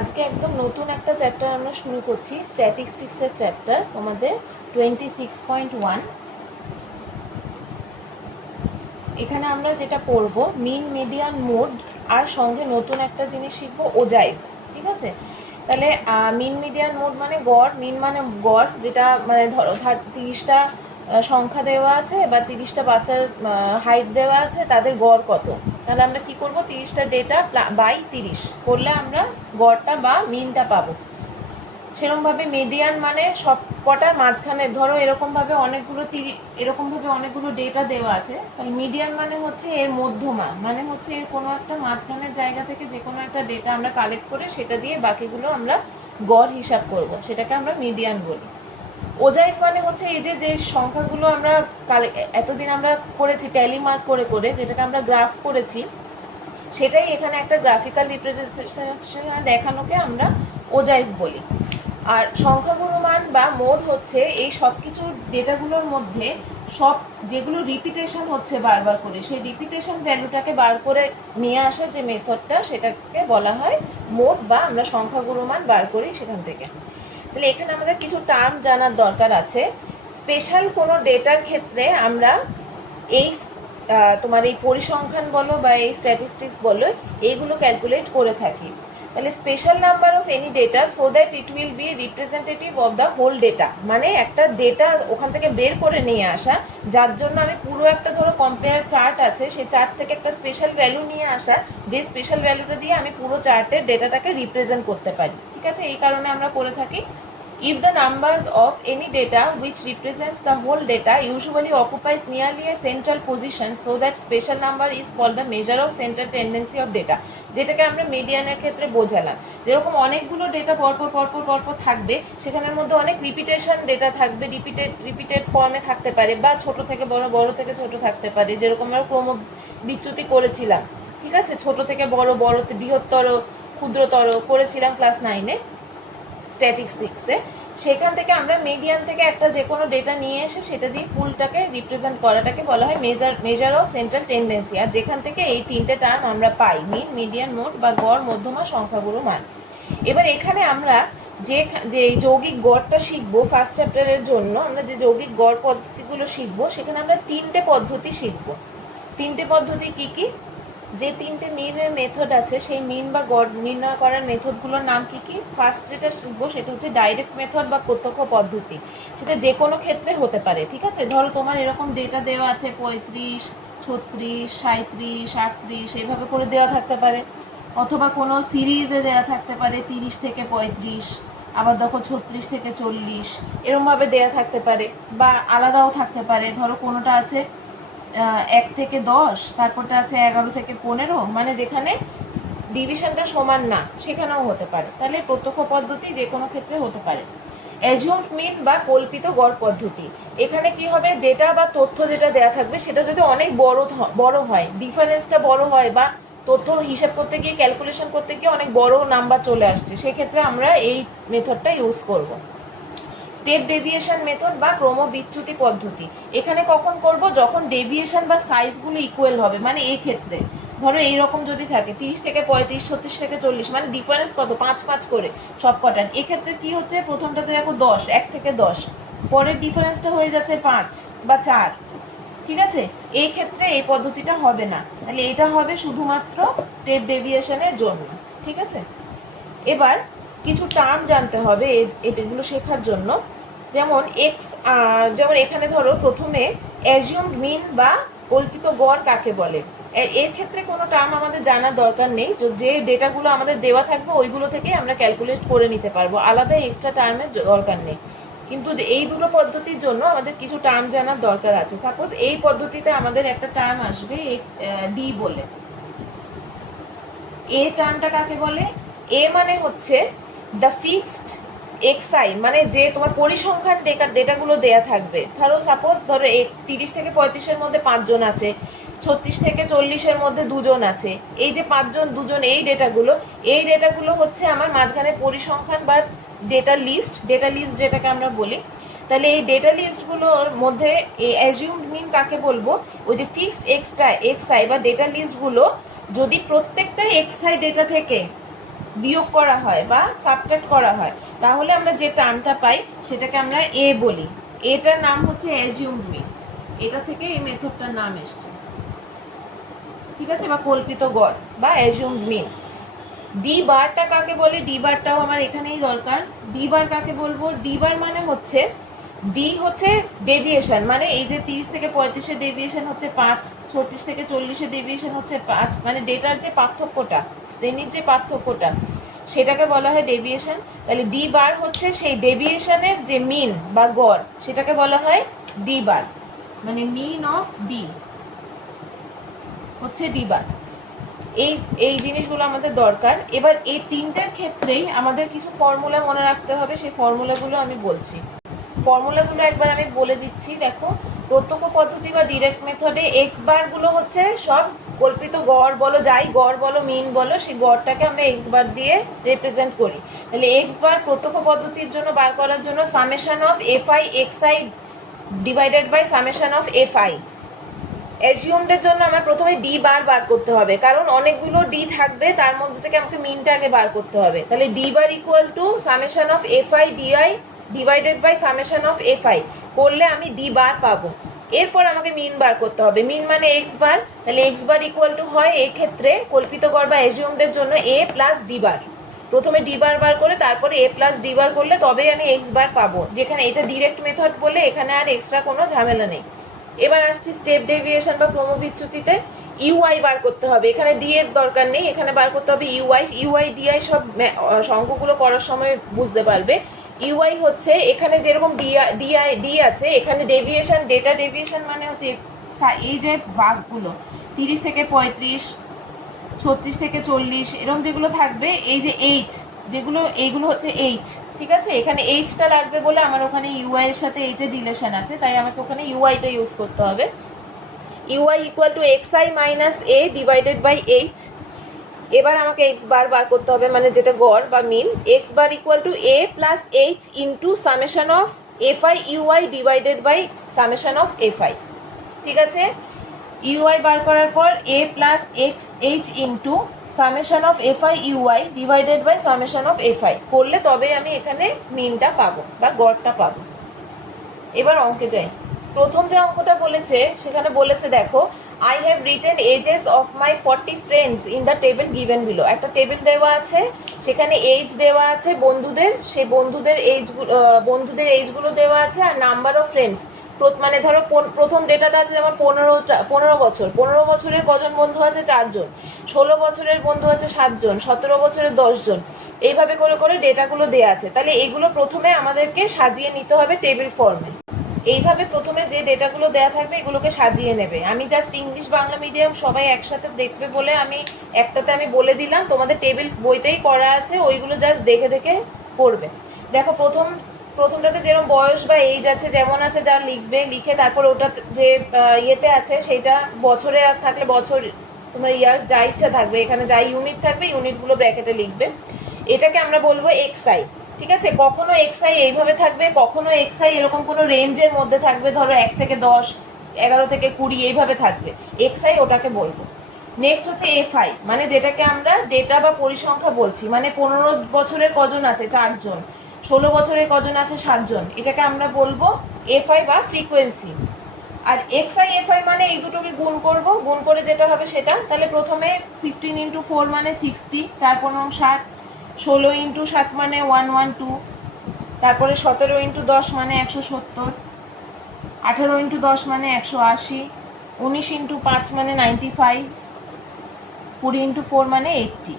আজকে একদম নতুন একটা চ্যাপ্টার আমরা শুরু করছি, স্ট্যাটিস্টিক্সের চ্যাপ্টার, তোমাদের 26.1। এখানে আমরা যেটা পড়ব মিন, মিডিয়ান, মোড, আর সঙ্গে নতুন একটা জিনিস শিখবো ওজাইভ। ঠিক আছে, তাহলে মিন, মিডিয়ান, মোড মানে গড়, মিন মানে গড়, যেটা মানে ধরো 30টা সংখ্যা দেওয়া আছে বা 30টা বাচ্চার হাইট দেওয়া আছে, তাদের গড় কত। তাহলে আমরা কি করব, 30টা ডেটা বাই 30 করলে আমরা গড়টা বা মিনটা পাবো। সেরকমভাবে মিডিয়ান মানে সব কটার মাঝখানে, ধরো এরকমভাবে অনেকগুলো ডেটা দেওয়া আছে, তাহলে মিডিয়ান মানে হচ্ছে এর মধ্যমা, মানে হচ্ছে এর কোনো একটা মাঝখানের জায়গা থেকে যে কোনো একটা ডেটা আমরা কালেক্ট করে সেটা দিয়ে বাকিগুলো আমরা গড় হিসাব করব, সেটাকে আমরা মিডিয়ান বলি। ওজাইভ মানে হচ্ছে এই যে যে সংখ্যাগুলো আমরা এতদিন আমরা করেছি ট্যালি মার্ক করে করে, যেটাকে আমরা গ্রাফ করেছি, সেটাই এখানে একটা গ্রাফিক্যাল রিপ্রেজেন্টেশন দেখানোকে আমরা ওজাইভ বলি। আর সংখ্যাগুণমান বা মোড হচ্ছে এই সব কিছু ডেটাগুলোর মধ্যে সব যেগুলো রিপিটেশন হচ্ছে বারবার করে, সেই রিপিটেশন ভ্যালুটাকে বার করে নিয়ে আসার যে মেথডটা, সেটাকে বলা হয় মোড, বা আমরা সংখ্যাগুণমান বার করি সেখান থেকে। তাহলে এখানে আমাদের কিছু টার্ম জানার দরকার আছে। স্পেশাল কোনো ডেটার ক্ষেত্রে আমরা এই তোমার এই পরিসংখ্যান বলো বা এই স্ট্যাটিস্টিক্স বলো, এইগুলো ক্যালকুলেট করে থাকি। তাহলে special number of any data so that it will be representative of the whole data, মানে একটা ডেটা ওখান থেকে বের করে নিয়ে আসা, যার জন্য আমি পুরো একটা ধরো কম্পেয়ার চার্ট আছে, সেই চার্ট থেকে একটা স্পেশাল ভ্যালু নিয়ে আসা, যে স্পেশাল ভ্যালুটা দিয়ে আমি পুরো চার্টের ডেটাটাকে রিপ্রেজেন্ট করতে পারি। ঠিক আছে, এই কারণে আমরা করে থাকি। If the numbers of any data which represents the whole data usually occupies nearly a central position, so that special number is called the measure of central tendency of data, যেটাকে আমরা মিডিয়ানের ক্ষেত্রে বোঝালাম। যেরকম অনেকগুলো ডেটা পরপর থাকবে, সেখানের মধ্যে অনেক রিপিটেশন ডেটা থাকবে, রিপিটেড ফর্মে থাকতে পারে, বা ছোট থেকে বড়, বড় থেকে ছোট থাকতে পারে, যেরকম আমরা ক্রম বিচ্যুতি করেছিলাম। ঠিক আছে, ছোট থেকে বড়, বড়তে বৃহত্তর, ক্ষুদ্রতর করেছিলাম ক্লাস 9-এ স্ট্যাটিস্টিক্সে। সেখান থেকে আমরা মিডিয়ান থেকে একটা যে কোনো ডেটা নিয়ে এসে সেটা দিয়ে ফুলটাকে রিপ্রেজেন্ট করাটাকে বলা হয় মেজার অফ সেন্ট্রাল টেন্ডেন্সি। আর যেখান থেকে এই তিনটে টার্ম আমরা পাই, মিন, মিডিয়ান, মোড বা গড়, মধ্যমা, সংখ্যাগুলো মান। এবার এখানে আমরা যে যৌগিক গড়টা শিখবো ফার্স্ট চ্যাপ্টারের জন্য, আমরা যে যৌগিক গড় পদ্ধতিগুলো শিখবো, সেখানে আমরা তিনটে পদ্ধতি শিখবো। তিনটে পদ্ধতি কি কি? যে তিনটে মিনের মেথড আছে, সেই মিন বা গড় নির্ণয় করার মেথডগুলোর নাম কি কি? ফার্স্ট যেটা শিখবো সেটা হচ্ছে ডাইরেক্ট মেথড বা প্রত্যক্ষ পদ্ধতি। সেটা যে কোনো ক্ষেত্রে হতে পারে। ঠিক আছে, ধরো তোমার এরকম ডেটা দেওয়া আছে 35, 36, 37, 38, এইভাবে করে দেওয়া থাকতে পারে, অথবা কোনো সিরিজে দেওয়া থাকতে পারে 30 থেকে 35, আবার দেখো 36 থেকে 40, এরকমভাবে দেওয়া থাকতে পারে, বা আলাদাও থাকতে পারে। ধরো কোনোটা আছে 1 থেকে 10, তারপরটা আছে 11 থেকে 15, মানে যেখানে ডিভিশনটা সমান না সেখানেও হতে পারে। তাহলে প্রত্যক্ষ পদ্ধতি যে কোনো ক্ষেত্রে হতে পারে। অ্যাজিউমড মিন বা কল্পিত গড় পদ্ধতি, এখানে কি হবে, ডেটা বা তথ্য যেটা দেয়া থাকবে সেটা যদি অনেক বড় হয়, ডিফারেন্সটা বড় হয়, বা তথ্য হিসাব করতে গিয়ে, ক্যালকুলেশন করতে গিয়ে অনেক বড় নাম্বার চলে আসছে, সেক্ষেত্রে আমরা এই মেথডটা ইউজ করব। স্টেপ ডেভিয়েশন মেথড বা ক্রমবিচ্যুতি পদ্ধতি, এখানে কখন করব, যখন ডেভিয়েশন বা সাইজগুলো ইকুয়াল হবে। মানে এই ক্ষেত্রে ধরো এইরকম যদি থাকে 30 থেকে 35, 36 থেকে 40, মানে ডিফারেন্স কত, 5 করে সব কটার। এক্ষেত্রে কি হচ্ছে, প্রথমটাতে দেখো 10, 1 থেকে 10, পরের ডিফারেন্সটা হয়ে যাচ্ছে 5 বা 4। ঠিক আছে, এই ক্ষেত্রে এই পদ্ধতিটা হবে না, তাহলে এটা হবে শুধুমাত্র স্টেপ ডেভিয়েশনের জন্য। ঠিক আছে, এবার কিছু টার্ম জানতে হবে এগুলো শেখার জন্য। যেমন যেমন এখানে ধরো প্রথমে অ্যাজিউমড মিন বা কল্পিত গড় কাকে বলে, এর ক্ষেত্রে কোনো টার্ম আমাদের জানার দরকার নেই। যে ডেটাগুলো আমাদের দেওয়া থাকবে ওইগুলো থেকেই আমরা ক্যালকুলেট করে নিতে পারবো, আলাদা এক্সট্রা টার্মের দরকার নেই। কিন্তু এই দুটো পদ্ধতির জন্য আমাদের কিছু টার্ম জানার দরকার আছে। সাপোজ এই পদ্ধতিতে আমাদের একটা টার্ম আসবে ডি বলে। এ টার্মটা কাকে বলে? এ মানে হচ্ছে দ্য ফিক্সড এক্সআই, মানে যে তোমার পরিসংখ্যান ডেটাগুলো দেয়া থাকবে। ধরো সাপোজ ধরো 30 থেকে 35-এর মধ্যে 5 জন আছে, 36 থেকে 40-এর মধ্যে 2 জন আছে, এই যে 5 জন 2 জন, এই ডেটাগুলো হচ্ছে আমার মাঝখানে পরিসংখ্যান বা ডেটা লিস্ট যেটাকে আমরা বলি। তাহলে এই ডেটা লিস্টগুলোর মধ্যে এই অ্যাজিউমড মিন কাকে বলবো, ওই যে ফিক্সড এক্সআই বা ডেটা লিস্টগুলো যদি প্রত্যেকটা এক্সআই ডেটা থেকে বিয়োগ করা হয় বা সাবট্রাক্ট করা হয়, তাহলে আমরা যে টার্মটা পাই সেটাকে আমরা এ বলি। এটার নাম হচ্ছে অ্যাজিউমড মিন, এটা থেকে এই মেথডটার নাম এসছে, ঠিক আছে, বা কল্পিত গড় বা অ্যাজিউমড মিন। ডি বারটা কাকে বলে, ডি বারটাও আমার এখানেই দরকার। ডি বার কাকে বলবো, ডি বার মানে হচ্ছে, ডি হচ্ছে ডেভিয়েশন, মানে এই যে 30 থেকে 35-এর ডেভিয়েশন হচ্ছে 5, 36 থেকে 40-এর ডেভিয়েশন হচ্ছে 5, মানে ডেটার যে পার্থক্যটা, শ্রেণীর যে পার্থক্যটা, সেটাকে বলা হয় ডেভিয়েশন। তাহলে ডি বার হচ্ছে সেই ডেভিয়েশনের যে মিন বা গড়, সেটাকে বলা হয় ডি বার, মানে মিন অফ ডি হচ্ছে ডি বার। এই এই জিনিসগুলো আমাদের দরকার। এবার এই তিনটার ক্ষেত্রেই আমাদের কিছু ফর্মুলা মনে রাখতে হবে, সেই ফর্মুলাগুলো আমি বলছি। ফর্মুলাগুলো একবার আমি বলে দিচ্ছি, দেখো। প্রত্যক্ষ পদ্ধতি বা ডিরেক্ট মেথডে এক্স বারগুলো হচ্ছে সব কল্পিত গড় বলো, যাই গড় বলো, মিন বলো, সেই গড়টাকে আমরা এক্স বার দিয়ে রিপ্রেজেন্ট করি। তাহলে এক্স বার প্রত্যক্ষ পদ্ধতির জন্য বার করার জন্য summation of F I X I divided by summation of F I. অ্যাজিউমডের জন্য আমার প্রথমে ডি বার করতে হবে, কারণ অনেকগুলো ডি থাকবে, তার মধ্যে থেকে আমাকে মিনটা আগে বার করতে হবে। তাহলে D bar equal to summation of F I DI divided by summation of F I করলে আমি ডি বার পাবো। এরপর আমাকে মিন বার করতে হবে, মিন মানে এক্স বার। তাহলে এক্স বার ইকুয়াল টু হয় এই ক্ষেত্রে কল্পিত গড় বা অ্যাজিউমডের জন্য এ প্লাস ডি বার। প্রথমে ডি বার করে তারপরে এ প্লাস ডি বার করলে তবেই আমি এক্স বার পাবো, যেখানে এটা ডিরেক্ট মেথড বলে এখানে আর এক্সট্রা কোনো ঝামেলা নেই। এবার আসছি স্টেপ ডেভিয়েশন বা ক্রমবিচ্যুতিতে। ইউআই বার করতে হবে, এখানে ডি এর দরকার নেই, এখানে বার করতে হবে ইউআই। ইউআই ডিআই সব অঙ্কগুলো করার সময় বুঝতে পারবে। ইউআই হচ্ছে এখানে যেরকম ডি আছে, এখানে ডেভিয়েশন, ডেটা ডেভিয়েশন মানে হচ্ছে এই যে ভাগগুলো 30 থেকে 35, 36 থেকে 40 এরকম যেগুলো থাকবে, এই যে এইচ যেগুলো, এইগুলো হচ্ছে এইচ, ঠিক আছে। এখানে এইচটা লাগবে বলে আমার ওখানে ইউআই এর সাথে এইচ এর রিলেশন আছে, তাই আমাকে ওখানে ইউআইটা ইউজ করতে হবে। UI equal to X I minus A divided by H. এবার আমাকে এক্স বার বার করতে হবে, মানে যেটা গড় বা mean. X bar equal to A plus H into summation of F I UI divided by summation of F I, ঠিক আছে। ইউআই বার করার পর A plus X H into summation of F I UI divided by summation of F I করলে তবে আমি এখানে মিনটা পাবো বা গড়টা পাবো। এবার অঙ্কে যাই। প্রথম যে অঙ্কটা বলেছে সেখানে বলেছে দেখো, I have written ages of my 40 friends in the table given below. একটা টেবিল দেওয়া আছে, সেখানে এজ দেওয়া আছে বন্ধুদের, সেই বন্ধুদের এইজগুলো দেওয়া আছে, আর নাম্বার অফ ফ্রেন্ডস, মানে ধরো প্রথম ডেটাটা আছে যেমন 15 বছর, 15 বছরের কজন বন্ধু আছে 4 জন, 16 বছরের বন্ধু আছে 7 জন, 17 বছরের 10 জন, এইভাবে করে করে ডেটাগুলো দেওয়া আছে। তাহলে এগুলো প্রথমে আমাদেরকে সাজিয়ে নিতে হবে টেবিল ফর্মে। এইভাবে প্রথমে যে ডেটাগুলো দেওয়া থাকবে এগুলোকে সাজিয়ে নেবে। আমি জাস্ট ইংলিশ বাংলা মিডিয়াম সবাই একসাথে দেখবে বলে আমি একটাতে আমি বলে দিলাম, তোমাদের টেবিল বইতেই করা আছে, ওইগুলো জাস্ট দেখে দেখে করবে। দেখো প্রথমটাতে যেরকম বয়স বা এইজ আছে যেমন আছে যা লিখবে, লিখে তারপর ওটা যে ইয়েতে আছে সেইটা বছরে থাকলে বছর, তোমার ইয়ার্স যা ইচ্ছা থাকবে, এখানে যা ইউনিট থাকবে ইউনিটগুলো ব্র্যাকেটে লিখবে। এটাকে আমরা বলবো এক্সআই, ঠিক আছে। কখনো এক্সআই এইভাবে থাকবে, কখনো এক্সআই এরকম কোনো রেঞ্জের মধ্যে থাকবে, ধরো 1 থেকে 10, 11 থেকে 20 এইভাবে থাকবে, এক্সআই ওটাকে বলবো। নেক্সট হচ্ছে এফআই, মানে যেটাকে আমরা ডেটা বা পরিসংখ্যা বলছি, মানে 15 বছরের কজন আছে 4 জন, 16 বছরের কজন আছে 7 জন, এটাকে আমরা বলবো এফআই বা ফ্রিকোয়েন্সি। আর এক্সআই এফআই মানে এই দুটোকে গুণ করব, গুণ করে যেটা হবে সেটা। তাহলে প্রথমে 15 ইন্টু 4 মানে 60, 4 15 60, 16 ইন্টু 7 মানে 112, তারপরে 17 ইন্টু 10 মানে 170, 18 ইন্টু 10 মানে 180, 19 ইন্টু 5 মানে 95, 20 ইন্টু 4 মানে 80।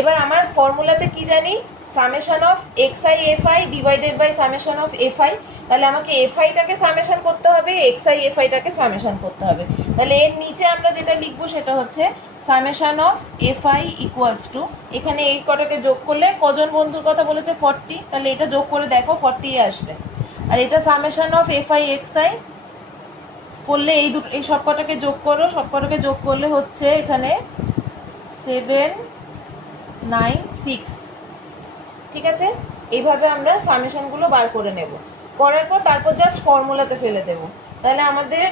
এবার আমার ফর্মুলাতে কি জানি, summation of XI FI divided by summation of FI. তাহলে আমাকে এফআইটাকে সামেশন করতে হবে, এক্সআই এফআইটাকে সামেশন করতে হবে। তাহলে এর নিচে আমরা যেটা লিখবো সেটা হচ্ছে summation of FI equals to, এখানে এই কটাকে যোগ করলে, কজন বন্ধুর কথা বলেছে 40, তাহলে এটা যোগ করে দেখো 40 আসবে। আর এটা সামেশন অফ এফআই এক্সআই করলে এই সব কটাকে যোগ করো, সব কটাকে যোগ করলে হচ্ছে এখানে 796, ঠিক আছে। এইভাবে আমরা সামেশনগুলো বার করে নেব, করার পর তারপর জাস্ট ফর্মুলাতে ফেলে দেব। তাহলে আমাদের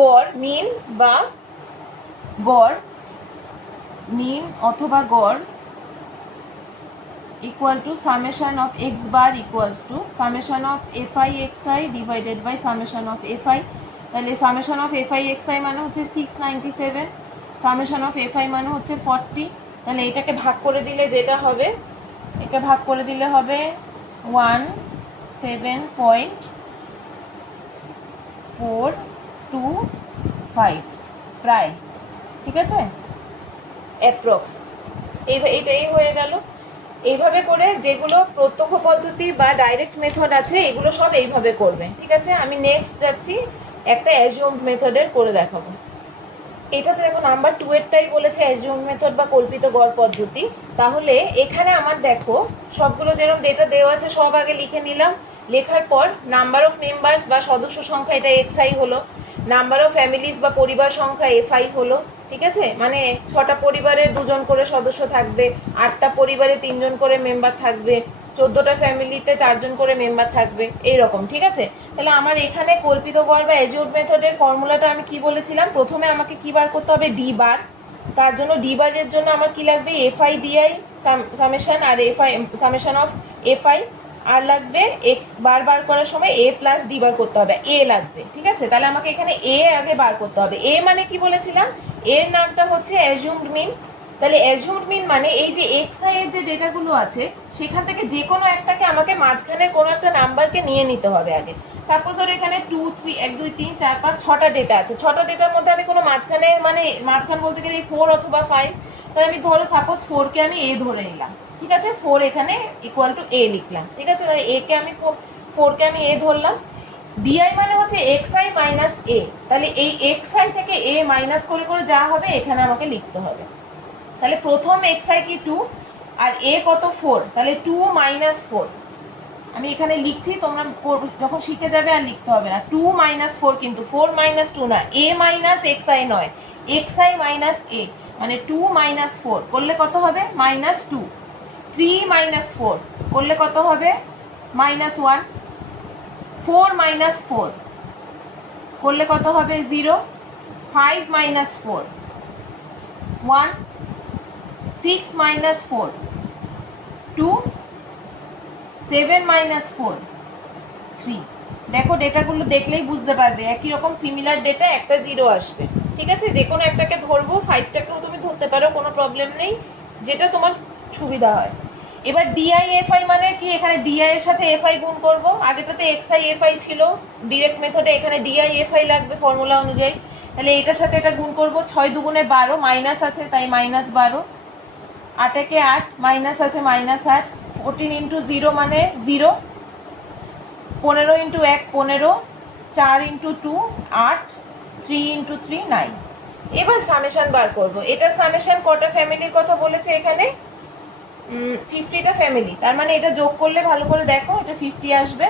গড়, মিন বা গড়, মিন অথবা গড় equal to summation of X bar equals to summation of F I X I divided by summation of F I. তাহলে summation of F I X I মানে হচ্ছে 697, সামেশন অফ এফ আই মানে হচ্ছে 40। তাহলে এটাকে ভাগ করে দিলে যেটা হবে, এটা ভাগ করে দিলে হবে 17.425 প্রায়, ঠিক আছে, অ্যাপ্রক্স। এইটাই হয়ে গেল। এইভাবে করে যেগুলো প্রত্যক্ষ পদ্ধতি বা ডাইরেক্ট মেথড আছে এগুলো সব এইভাবে করবে, ঠিক আছে। আমি নেক্সট যাচ্ছি একটা অ্যাজিউমড মেথডের করে দেখাবো। এটাতে দেখো নাম্বার 2 এরটাই বলেছে অ্যাজিউমড মেথড বা কল্পিত গড় পদ্ধতি। তাহলে এখানে আমার দেখো সবগুলো যেরকম ডেটা দেওয়া আছে সব আগে লিখে নিলাম। লেখার পর নাম্বার অফ মেম্বার্স বা সদস্য সংখ্যা এটা এক্সআই হলো, নাম্বার অফ ফ্যামিলিজ বা পরিবার সংখ্যা এফআই হলো, ঠিক আছে। মানে 6টা পরিবারে 2জন করে সদস্য থাকবে, 8টা পরিবারে 3জন করে মেম্বার থাকবে, 14টা ফ্যামিলিতে 4জন করে মেম্বার থাকবে, এইরকম, ঠিক আছে। তাহলে আমার এখানে কল্পিত গড় বা অ্যাজিউমড মেথডের ফর্মুলাটা আমি কি বলেছিলাম, প্রথমে আমাকে কি বার করতে হবে, ডি বার। তার জন্য ডি বারের জন্য আমার কি লাগবে, এফআই ডিআই সামেশন আর এফআই সামেশন অফ এফআই, আর লাগবে এক্স বার বার করার সময় এ প্লাস ডি বার করতে হবে, এ লাগবে, ঠিক আছে। তাহলে আমাকে এখানে এ আগে বার করতে হবে। এ মানে কি বলেছিলাম, এর নামটা হচ্ছে অ্যাজিউমড মিন। তাহলে অ্যাজিউমড মিন মানে এই যে এক্স আই এর যে ডেটাগুলো আছে সেখান থেকে যে কোনো একটাকে আমাকে মাঝখানে কোনো একটা নাম্বারকে নিয়ে নিতে হবে আগে। সাপোজ ধর এখানে 2 3 1 2 3 4 5 6টা ডেটা আছে, 6টা ডেটার মধ্যে আমি কোনো মাঝখানে মানে মাঝখান বলতে গেলে 4 অথবা 5, তাহলে আমি ধরো সাপোজ 4কে আমি এ ধরে নিলাম, ঠিক আছে। 4 এখানে ইকুয়াল টু এ লিখলাম, ঠিক আছে। তাহলে এ কে আমি 4কে আমি এ ধরলাম। ডিআই মানে হচ্ছে এক্স আই মাইনাস এ। তাহলে এই এক্স আই থেকে এ মাইনাস করে করে যা হবে এখানে আমাকে লিখতে হবে। তাহলে প্রথম এক্স আই কি 2 আর এ কত 4, তাহলে 2 মাইনাস 4 আমি এখানে লিখছি, তোমরা যখন শিখে যাবে আর লিখতে হবে না। 2 মাইনাস 4 কিন্তু 4 মাইনাস 2 না, এ মাইনাস এক্স আই নয়, এক্স আই মাইনাস এ, মানে 2 মাইনাস 4 করলে কত হবে, মাইনাস 2। 3 মাইনাস 4 করলে কত হবে, মাইনাস 1। 4 মাইনাস 4 করলে কত হবে, 0। 5 মাইনাস 4 1। 6 মাইনাস 4 2। 7 মাইনাস 4 3। দেখো ডেটাগুলো দেখলেই বুঝতে পারবে একই রকম সিমিলার ডেটা, একটা 0 আসবে, ঠিক আছে। যে কোনো একটাকে ধরবো, 5টাকেও তুমি ধরতে পারো, কোনো প্রবলেম নেই, যেটা তোমার সুবিধা হয়। এবার ডিআই এফআই মানে কি, এখানে ডিআই এর সাথে এফআই গুণ করব। আগেটাতে এক্সআই এফআই ছিল ডিরেক্ট মেথডে, এখানে ডিআই এফআই লাগবে ফর্মুলা অনুযায়ী। তাহলে এটার সাথে এটা গুণ করব, 6 দুগুণে 12, মাইনাস আছে তাই মাইনাস 12, 8 একে 8, মাইনাস আছে মাইনাস 8, 14 ইন্টু 0 মানে 0, 15 ইন্টু 1 15, 4 ইন্টু 2 8, 3 ইন্টু 3 9। এবার সামেশন বার করব। এটা সামেশন কটা ফ্যামিলির কথা বলেছে এখানে, 50টা ফ্যামিলি। তার মানে এটা যোগ করলে ভালো করে দেখো এটা 50 আসবে,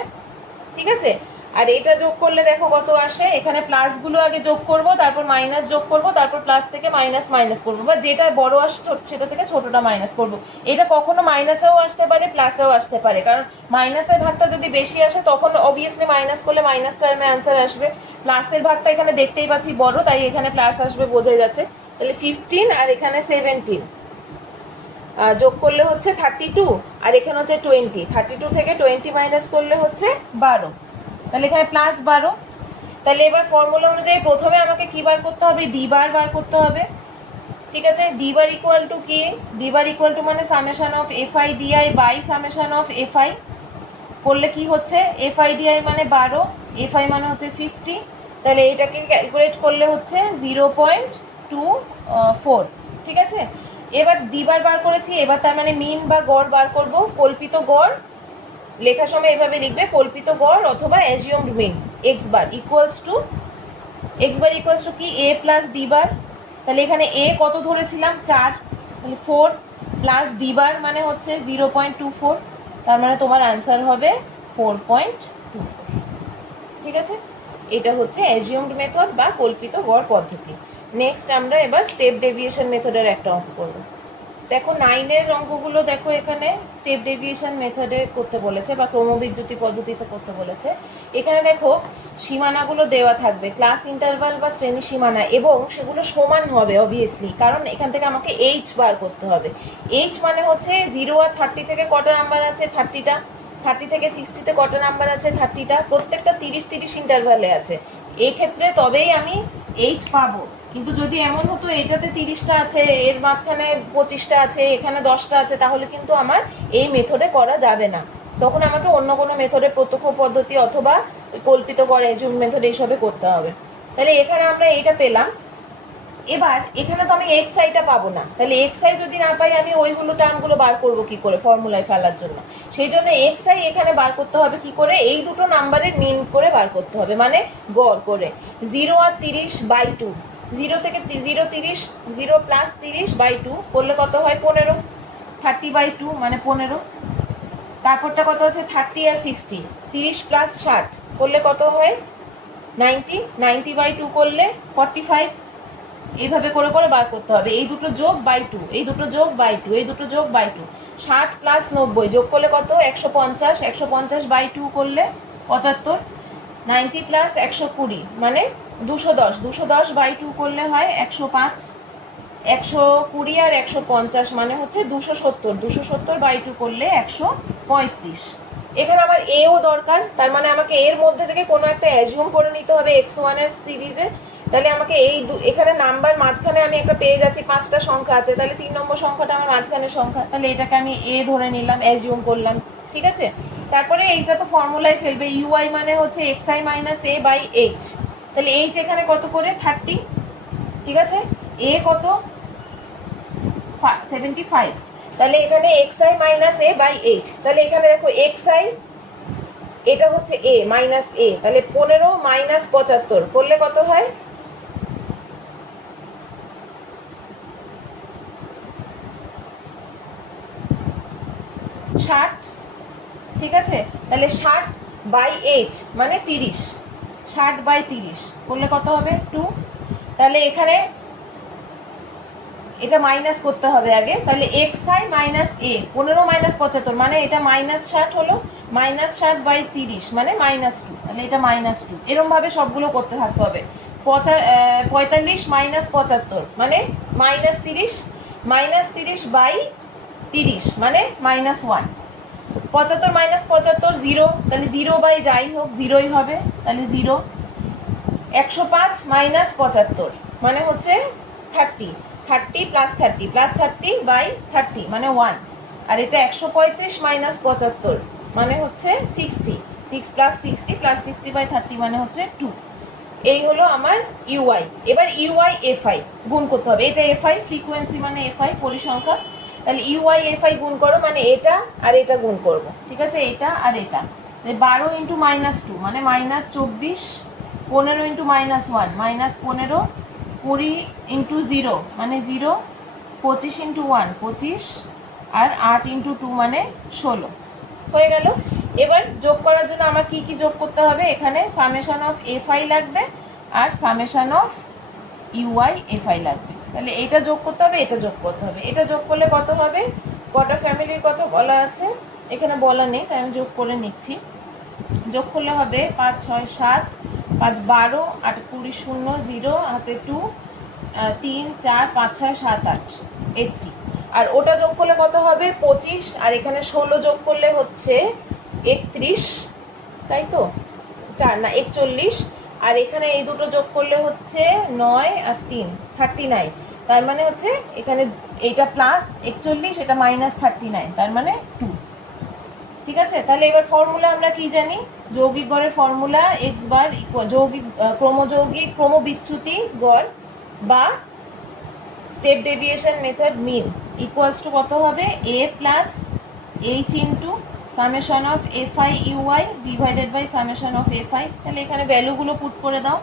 ঠিক আছে। আর এটা যোগ করলে দেখো কত আসে, এখানে প্লাসগুলো আগে যোগ করব, তারপর মাইনাস যোগ করব, তারপর প্লাস থেকে মাইনাস মাইনাস করব, বা যেটা বড় আসে সেটা থেকে ছোটটা মাইনাস করব। এটা কখনো মাইনাসেও আসতে পারে প্লাসেও আসতে পারে, কারণ মাইনাসের ভাগটা যদি বেশি আসে তখন অবভিয়াসলি মাইনাস করলে মাইনাস টার্মে আনসার আসবে। প্লাসের ভাগটা এখানে দেখতেই পাচ্ছি বড়, তাই এখানে প্লাস আসবে, বোঝাই যাচ্ছে। তাহলে 15 আর এখানে 17 যোগ করলে হচ্ছে 32, আর এখানে হচ্ছে 20। 32 থেকে 20 মাইনাস করলে হচ্ছে 12, তাহলে এখানে প্লাস 12। তাহলে এবার ফর্মুলা অনুযায়ী প্রথমে আমাকে কি বার করতে হবে, ডি বার বার করতে হবে, ঠিক আছে। ডি বার ইকুয়াল টু কি, ডি বার ইকুয়াল টু মানে summation of FI DI by summation of FI করলে কি হচ্ছে, এফআই ডিআই মানে 12, এফআই মানে হচ্ছে 50, তাহলে এটাকে ক্যালকুলেট করলে হচ্ছে 0.24, ঠিক আছে। এবার ডি বার বার করেছি, এবার তার মানে মিন বা গড় বার করব। কল্পিত গড় লেখার সময় এভাবে লিখবে, কল্পিত গড় অথবা assumed mean X bar equals to কি, এ প্লাস ডি বার। তাহলে এখানে এ কত ধরেছিলাম 4, তাহলে 4 প্লাস ডি বার মানে হচ্ছে 0.24, তার মানে তোমার আনসার হবে 4.24, ঠিক আছে। এটা হচ্ছে অ্যাজিউমড মেথড বা কল্পিত গড় পদ্ধতি। নেক্সট আমরা এবার স্টেপ ডেভিয়েশন মেথডের একটা অঙ্ক করব। দেখো 9-এর অঙ্কগুলো দেখো, এখানে স্টেপ ডেভিয়েশন মেথডে করতে বলেছে বা ক্রমবিচ্যুতি পদ্ধতিতে করতে বলেছে। এখানে দেখো সীমানাগুলো দেওয়া থাকবে, ক্লাস ইন্টারভাল বা শ্রেণী সীমানা, এবং সেগুলো সমান হবে অবভিয়াসলি, কারণ এখান থেকে আমাকে এইচ বার করতে হবে। এইচ মানে হচ্ছে 0 আর 30 থেকে কটা নাম্বার আছে? 30টা। 30 থেকে 60-তে কটা নাম্বার আছে? 30টা। প্রত্যেকটা 30-30 ইন্টারভালে আছে। এই ক্ষেত্রে তবেই আমি এইচ পাবো। কিন্তু যদি এমন হতো এটাতে 30টা আছে, এর মাঝখানে 25টা আছে, এখানে 10টা আছে, তাহলে কিন্তু আমার এই মেথডে করা যাবে না। তখন আমাকে অন্য কোনো মেথডে, প্রত্যক্ষ পদ্ধতি অথবা কল্পিত করে এজুম মেথড এইসবে করতে হবে। তাহলে এখানে আমরা এইটা পেলাম। এবার এখানে তো আমি এক্স আইটা পাবো না, তাহলে এক্স আই যদি না পাই আমি ওইগুলো টার্মগুলো বার করবো কি করে ফর্মুলায় ফেলার জন্য? সেই জন্য এক্স আই এখানে বার করতে হবে কি করে? এই দুটো নাম্বারের মিন করে বার করতে হবে, মানে গড় করে। 0 আর 30/2, 0 থেকে 0 30, 0 প্লাস 30/2 করলে কত হয়? 15। 30/2 মানে 15। তারপরটা কত আছে? 30 আর 60, 30 প্লাস 60 করলে কত হয়? 90। 90/2 করলে 45। এইভাবে করে করে বার করতে হবে। এই দুটো যোগ বাই 2, এই দুটো যোগ বাই 2, এই দুটো যোগ বাই 2। 60 প্লাস 90 যোগ করলে কত? 150। 150/2 করলে 75। 90 প্লাস 120 মানে 210। 210/2 করলে হয় 105। 120 আর 150 মানে হচ্ছে 270। 270/2 করলে 135। এখানে আমার এও দরকার, তার মানে আমাকে এর মধ্যে থেকে কোনো একটা অ্যাজিউম করে নিতে হবে x1 এর সিরিজে। তাহলে আমাকে এই এখানে নাম্বার মাঝখানে আমি একটা পেয়ে যাচ্ছি, 5টা সংখ্যা আছে, তাহলে 3 নম্বর সংখ্যাটা আমার মাঝখানের সংখ্যা, তাহলে এটাকে আমি এ ধরে নিলাম, অ্যাজিউম করলাম। ঠিক আছে, তারপরে এইটা তো ফর্মুলায় ফেলবে, ইউআই মানে হচ্ছে xi minus a by h। তাহলে h এখানে কত করে? 30। ঠিক আছে, এ কত? 75। তাহলে এখানে xi minus a by h। তাহলে এখানে দেখো xi, এটা হচ্ছে a মাইনাস a, তাহলে 15 মাইনাস 75 করলে কত হয়? 60। ঠিক আছে, তাহলে 60/h মানে 30। 60/30 করলে কত হবে? 2। তাহলে এখানে এটা মাইনাস করতে হবে আগে, তাহলে xi মাইনাস a, 15 মাইনাস 75 মানে এটা মাইনাস 60 হলো, মাইনাস 60/30 মানে -2, তাহলে এটা -2। এরকম ভাবে সবগুলো করতে থাকতে হবে। 45 মাইনাস 75 মানে -30, -30/30 মানে -1। 75 মাইনাস 75 0, তাহলে 0 যাই হোক 0ই হবে, তাহলে 0। 105 মাইনাস 75 মানে হচ্ছে 30। 30 প্লাস 30 প্লাস 30/30 মানে 1। আর এটা 135 মাইনাস 75 মানে হচ্ছে 60। 6 প্লাস 60 প্লাস 60/30 মানে হচ্ছে 2। এই হলো আমার ইউআই। এবার ইউআই এফআই গুণ করতে হবে। এটা এফআই, ফ্রিকোয়েন্সি মানে এফআই, পরিসংখ্যা। তাহলে ইউআই এফআই গুণ করো মানে এটা আর এটা গুণ করব। ঠিক আছে, এটা আর এটা। 12 ইন্টু -2 মানে -24। 15 ইন্টু -1 -15। 20 ইন্টু 0 মানে 0। 25 ইন্টু 1 25। আর 8 ইন্টু 2 মানে 16। হয়ে গেল। এবার যোগ করার জন্য আমার কি কি যোগ করতে হবে? এখানে সামেশন অফ এফআই লাগবে আর সামেশন অফ ইউআই এফআই লাগবে। তাহলে এটা যোগ করতে হবে, এটা যোগ করতে হবে। এটা যোগ করলে কত হবে? কটা ফ্যামিলির কথা বলা আছে এখানে বলা নেই, তাই আমি যোগ করে নিচ্ছি। যোগ করলে হবে 5 6 7, 5 12, 8 20 0 0 হাতে 2, 3 4 5 6 7 8 80। আর ওটা যোগ করলে কত হবে? 25। আর এখানে 16 যোগ করলে হচ্ছে 31, তাই তো? 4 না 41। আর এখানে এই দুটো যোগ করলে হচ্ছে 9 আর 3 39। তার মানে হচ্ছে এখানে এইটা প্লাস 41, এটা মাইনাস 39, তার মানে 2। ঠিক আছে, তাহলে এবার ফর্মুলা আমরা কি জানি? যৌগিক গড়ের ফর্মুলা x বার যৌগিক ক্রমযৌগিক ক্রমবিচ্যুতি গড় বা step deviation method mean equals to কত হবে? a plus h into summation of FI UI divided by summation of FI. তাহলে এখানে ভ্যালুগুলো পুট করে দাও।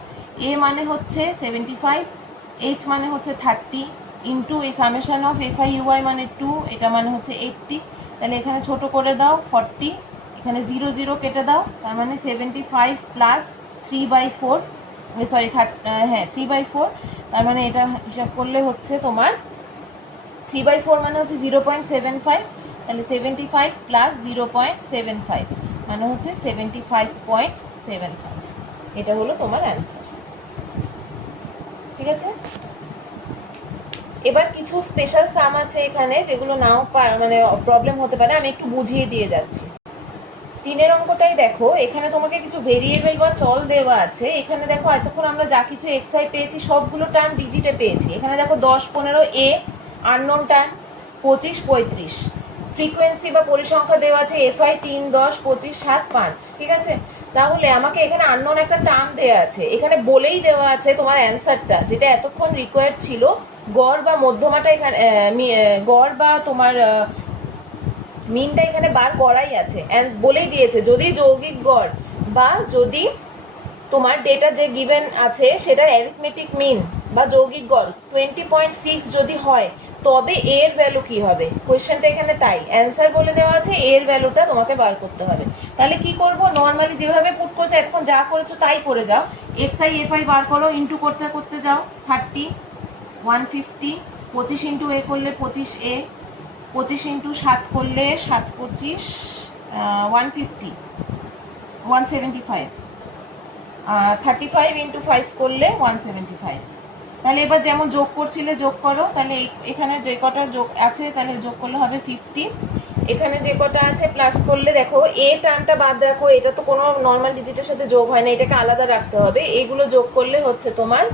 a মানে হচ্ছে 75, h মানে হচ্ছে 30 ইন্টু এই সামেশন অফ এফআই ইউআই মানে 2, এটা মানে হচ্ছে 80। তাহলে এখানে ছোট করে দাও 40, এখানে 0 0 কেটে দাও, তার মানে 75 প্লাস 3/4, সরি 3/4, তার মানে এটা হিসাব করলে হচ্ছে তোমার 3/4 মানে হচ্ছে 0.75, তাহলে 75 প্লাস 0.75 মানে হচ্ছে 75.75। এটা হলো তোমার অ্যান্সার। ঠিক আছে, এবার কিছু স্পেশাল সাম আছে এখানে যেগুলো নাও মানে প্রবলেম হতে পারে, আমি একটু বুঝিয়ে দিয়ে যাচ্ছি। 3 অঙ্কটাই দেখো, এখানে তোমাকে কিছু ভেরিয়েবল বা চল দেওয়া আছে। এখানে দেখো এতক্ষণ আমরা যা কিছু এক্সআই পেয়েছি সবগুলো টার্ম ডিজিটে পেয়েছি। এখানে দেখো 10, 15 এ আননোন টার্ম, 25, 35 ফ্রিকোয়েন্সি বা পরিসংখ্যা দেওয়া আছে এফআই 3, 10, 25, 7, 5। ঠিক আছে, তাহলে আমাকে এখানে আননোন একটা টার্ম দেওয়া আছে, এখানে বলেই দেওয়া আছে তোমার অ্যান্সারটা যেটা এতক্ষণ রিকোয়ার্ড ছিল। গড় বা মধ্যমাটা এখানে গড় বা তোমার মিনটা এখানে বার করাই আছে, বলেই দিয়েছে যদি যৌগিক গড় বা যদি তোমার ডেটা যে গিভেন আছে সেটার অ্যারিথমেটিক মিন বা যৌগিক গড় 20.6 যদি হয় তবে এর ভ্যালু কি হবে। কোয়েশ্চেনটা এখানে তাই, অ্যান্সার বলে দেওয়া আছে, এর ভ্যালুটা তোমাকে বার করতে হবে। তাহলে কি করব, নর্মালি যেভাবে পুট করছো এখন যা করেছো তাই করে যাও। এক্সআই এফআই বার করো, ইন্টু করতে করতে যাও। 30, 150, 25 ইন্টু এ করলে 25 এ, 25 ইন্টু 7 করলে 7, 25, 150, 175, 35 ইন্টু 5 করলে 175। তাহলে এবার যেমন যোগ করছিলে যোগ করো, তাহলে এখানে যে কটা যোগ আছে তাহলে যোগ করলে হবে 50, এখানে যে কটা আছে প্লাস করলে দেখো এ টার্মটা বাদ রাখো, এটা তো কোনো নর্মাল ডিজিটের সাথে যোগ হয় না, এটাকে আলাদা রাখতে হবে। এইগুলো যোগ করলে হচ্ছে তোমার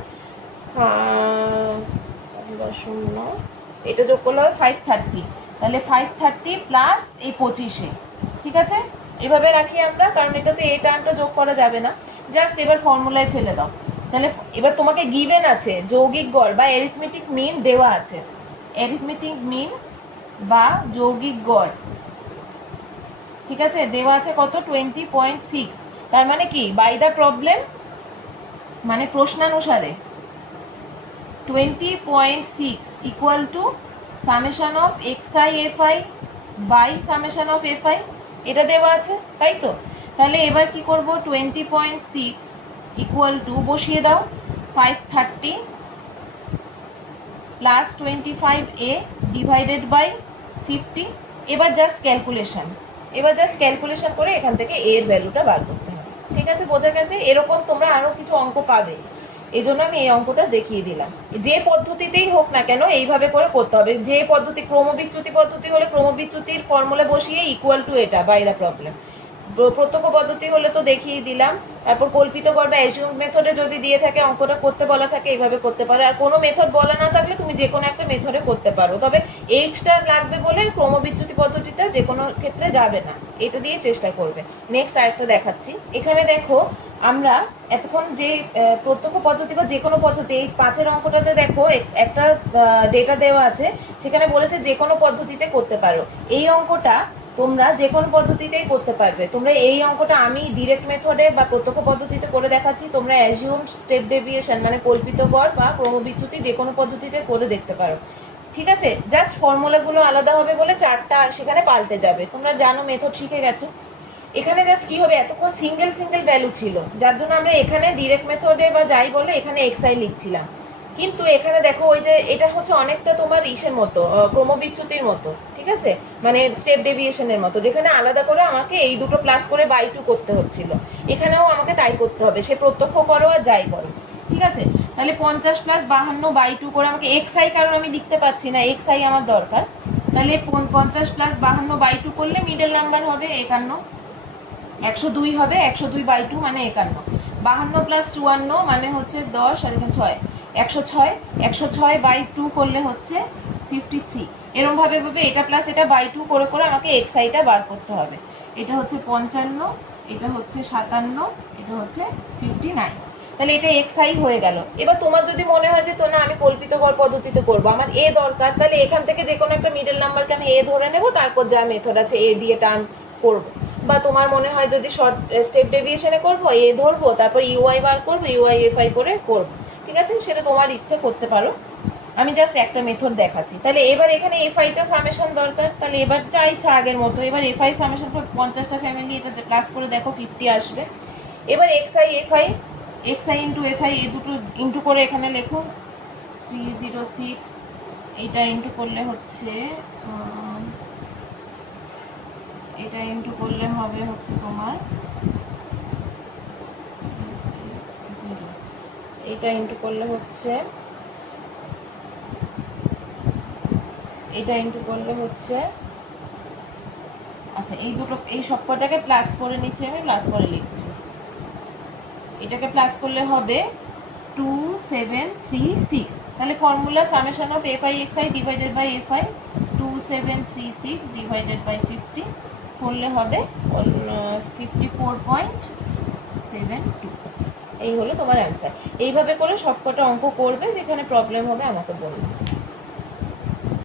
0, এটা যোগ করলে হবে 530, তাহলে 530 প্লাস এই 25-এ। ঠিক আছে, এভাবে রাখি আমরা, কারণ এটাতে এই টার্মটা যোগ করা যাবে না। জাস্ট এবার ফর্মুলায় ফেলে দাও। তাহলে এবার তোমাকে গিভেন আছে যৌগিক গড় বা অ্যারিথমেটিক মিন দেওয়া আছে, অ্যারিথমেটিক মিন বা যৌগিক গড়। ঠিক আছে, দেওয়া আছে কত, 20.6। তার মানে কি, বাই দ্য প্রবলেম মানে প্রশ্নানুসারে 20.6 equal to summation of XI FI by summation of FI, এটা দেওয়া আছে, তাই তো। তাহলে এবার কি করব, 20.6 ইকুয়াল টু বসিয়ে দাও 530 প্লাস 25a ডিভাইডেড বাই 50। এবার জাস্ট ক্যালকুলেশন করে এখান থেকে এর ভ্যালুটা বার করতে হবে। ঠিক আছে, বোঝা গেছে। এরকম তোমরা আরো কিছু অঙ্ক পাবে, এই জন্য আমি এই অঙ্কটা দেখিয়ে দিলাম। যে পদ্ধতিতেই হোক না কেন এইভাবে করে করতে হবে। যে পদ্ধতি, ক্রমবিচ্যুতি পদ্ধতি হলে ক্রমবিচ্যুতির ফর্মুলা বসিয়ে ইকুয়াল টু এটা বাই দ্য প্রবলেম। প্রত্যক্ষ পদ্ধতি হলে তো দেখিয়ে দিলাম। তারপর কল্পিত গড় বা অ্যাজিউমড মেথডে যদি দিয়ে থাকে অঙ্কটা করতে বলা থাকে এইভাবে করতে পারো। আর কোনো মেথড বলা না থাকলে তুমি যে কোনো একটা মেথডে করতে পারো, তবে এইচটা লাগবে বলে ক্রমবিচ্যুতি পদ্ধতিটা যে কোনো ক্ষেত্রে যাবে না, এটা দিয়ে চেষ্টা করবে। নেক্সট আরেকটা দেখাচ্ছি। এখানে দেখো আমরা এতক্ষণ যে প্রত্যক্ষ পদ্ধতি বা যে কোনো পদ্ধতি, এই 5 অঙ্কটাতে দেখো একটা ডেটা দেওয়া আছে, সেখানে বলেছে যে কোনো পদ্ধতিতে করতে পারো। এই অঙ্কটা তোমরা যে কোনো পদ্ধতিতেই করতে পারবে। তোমরা এই অঙ্কটা আমি ডিরেক্ট মেথডে বা প্রত্যক্ষ পদ্ধতিতে করে দেখাচ্ছি, তোমরা অ্যাজিউমড স্টেপ ডেভিয়েশন মানে কল্পিত গড় বা ক্রমবিচ্যুতি যে কোনো পদ্ধতিতে করে দেখতে পারো। ঠিক আছে, জাস্ট ফর্মুলাগুলো আলাদা হবে বলে 4টা সেখানে পাল্টে যাবে। তোমরা জানো, মেথড শিখে গেছো। এখানে জাস্ট কি হবে, এতক্ষণ সিঙ্গেল ভ্যালু ছিল, যার জন্য আমরা এখানে ডিরেক্ট মেথডে বা যাই বলে এখানে এক্সআই লিখছিলাম। কিন্তু এখানে দেখো ওই যে এটা হচ্ছে অনেকটা তোমার ইসের মতো, ক্রমবিচ্যুতির মতো। ঠিক আছে, মানে স্টেপ ডেভিয়েশনের মতো, যেখানে আলাদা করে আমাকে এই দুটো প্লাস করে বাই 2 করতে হচ্ছিল, এখানেও আমাকে তাই করতে হবে, সে প্রত্যক্ষ করো আর যাই করো। ঠিক আছে, তাহলে 50 প্লাস 52 বাই 2 করে আমাকে এক্সআই, কারণ আমি লিখতে পারছি না, এক্সআই আমার দরকার। তাহলে 50 প্লাস 52 বাই 2 করলে মিডল নাম্বার হবে 51, 102 হবে, 102 বাই 2 মানে 51, 52 প্লাস 54 মানে হচ্ছে 10 আর এখানে 6, 106, 106 বাই 2 করলে হচ্ছে 53। এরকম ভাবে এটা প্লাস এটা বাই 2 করে করে আমাকে এক্সআইটা বার করতে হবে। এটা হচ্ছে 55, এটা হচ্ছে 57, এটা হচ্ছে 59। তাহলে এটা এক্সআই হয়ে গেল। এবার তোমার যদি মনে হয় যে তো না আমি কল্পিত গড় পদ্ধতিতে করবো, আমার এ দরকার, তাহলে এখান থেকে যে কোনো একটা মিডল নাম্বারকে আমি এ ধরে নেব, তারপর যা মেথড আছে এ দিয়ে টার্ন করবো। বা তোমার মনে হয় যদি শর্ট স্টেপ ডেভিয়েশনে করবো, এ ধরবো, তারপর ইউআই বার করবো, ইউআই এফআই করে করবো। ঠিক আছে, সেটা তোমার ইচ্ছা করতে পারো, আমি জাস্ট একটা মেথড দেখাচ্ছি। তাহলে এবার এখানে এফআইটা সামেশন দরকার, তাহলে এবার যা ইচ্ছা আগের মতো, এবার এফআই সামেশন 50টা ফ্যামিলি, এটা প্লাস করে দেখো 50 আসবে। এবার XI FI, XI into FI, এই দুটো ইন্টু করে এখানে লেখো 306 এটা ইন্টু করলে হচ্ছে এটা ইন্টু করলে হবে হচ্ছে তোমার এটা ইন্টু করলে হচ্ছে এটা ইন্টু করলে হচ্ছে আচ্ছা এই দুটো এই সবকটাকে প্লাস করে নিচ্ছি, আমি প্লাস করে লিখছি। এটাকে প্লাস করলে হবে 2736। তাহলে formula summation of FI XI divided by FI 2736 divided by 50 করলে হবে 54.72। এই হলো তোমার অ্যান্সার। এইভাবে করে সবকটা অঙ্ক করবে, যেখানে প্রবলেম হবে আমাকে বলবে।